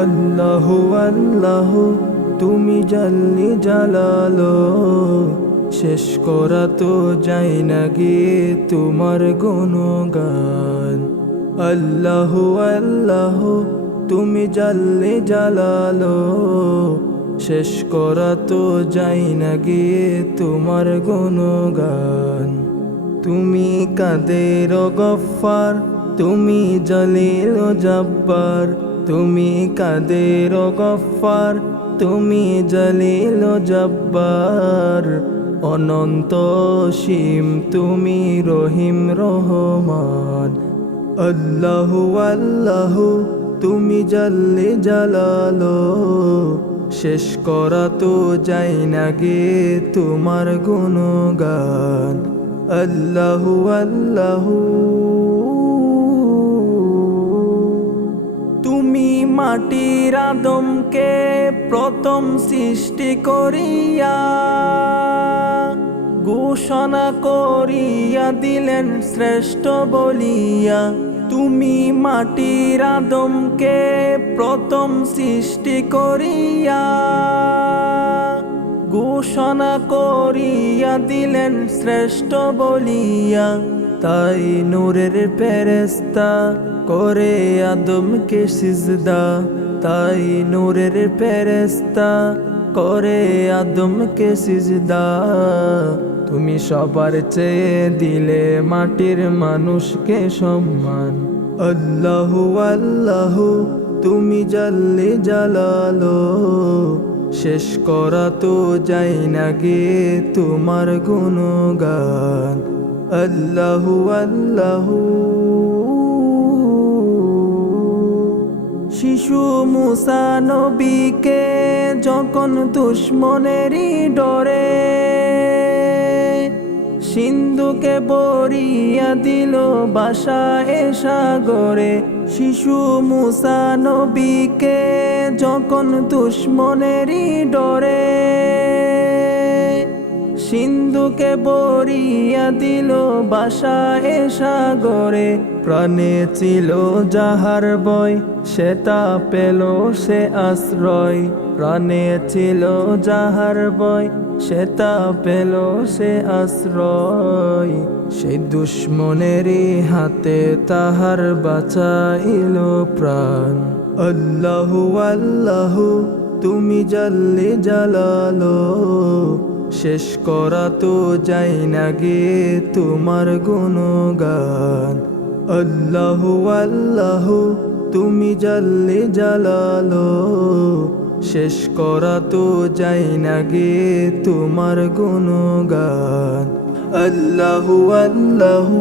আল্লাহু আল্লাহু তুমি জাল্লি জালালো, শেষ করা তো যায় না গিয়ে তোমার গুণগান। আল্লাহু আল্লাহু তুমি জাল্লি জালালো, শেষ করা তো যায় না গিয়ে তোমার গুণগান। তুমি কাদের গফফার, তুমি জলিল ও জব্বার। তুমি কাদের গফফার, তুমি জলিল ও জব্বার। অনন্ত সীম তুমি রহিম রহমান। আল্লাহু আল্লাহু তুমি জাল্লি জালালো, শেষ করা তো যায় না গে তোমার গুণগান। আল্লাহু আল্লাহু তুমি মাটির আদমকে প্রথম সৃষ্টি করিয়া ঘোষণা করিয়া দিলেন শ্রেষ্ঠ বলিয়া। তুমি মাটির আদমকে প্রথম সৃষ্টি করিয়া ঘোষণা করিয়া দিলেন শ্রেষ্ঠ বলিয়া। তাই নূরের ফেরেশতা করে আদমকে সিজদা। তাই নূরের ফেরেশতা করে আদমকে সিজদা। তুমি সবার চেয়ে দিলে মাটির মানুষকে সম্মান। আল্লাহু আল্লাহু তুমি জাল্লি জালালো, শেষ করা তো যায় না গে তোমার গুণগান। আল্লাহু আল্লাহু শিশু মুসা নবীকে যখন দুশ্মনেরই ডরে সিন্ধুকে বরিয়া দিল বাসা এ সাগরে। শিশু মুসা নবীকে যখন দুশ্মনেরই ডরে সিন্ধুকে বরিয়া দিল বাসা এ সাগরে। প্রাণে ছিল যাহার ভয়, সেটা পেল সে আশ্রয়। প্রাণে ছিল যাহার ভয়, সেটা পেল সে আশ্রয়। সেই দুশ্মনেরই হাতে তাহার বাঁচাইল প্রাণ। আল্লাহু আল্লাহু তুমি জাল্লি জালালো, শেষ করা তো যায় না গে তোমার গুণগান। আল্লাহু আল্লাহু তুমি জাল্লি জালালো, শেষ করা তো যায় না গে তোমার গুণগান। আল্লাহু আল্লাহু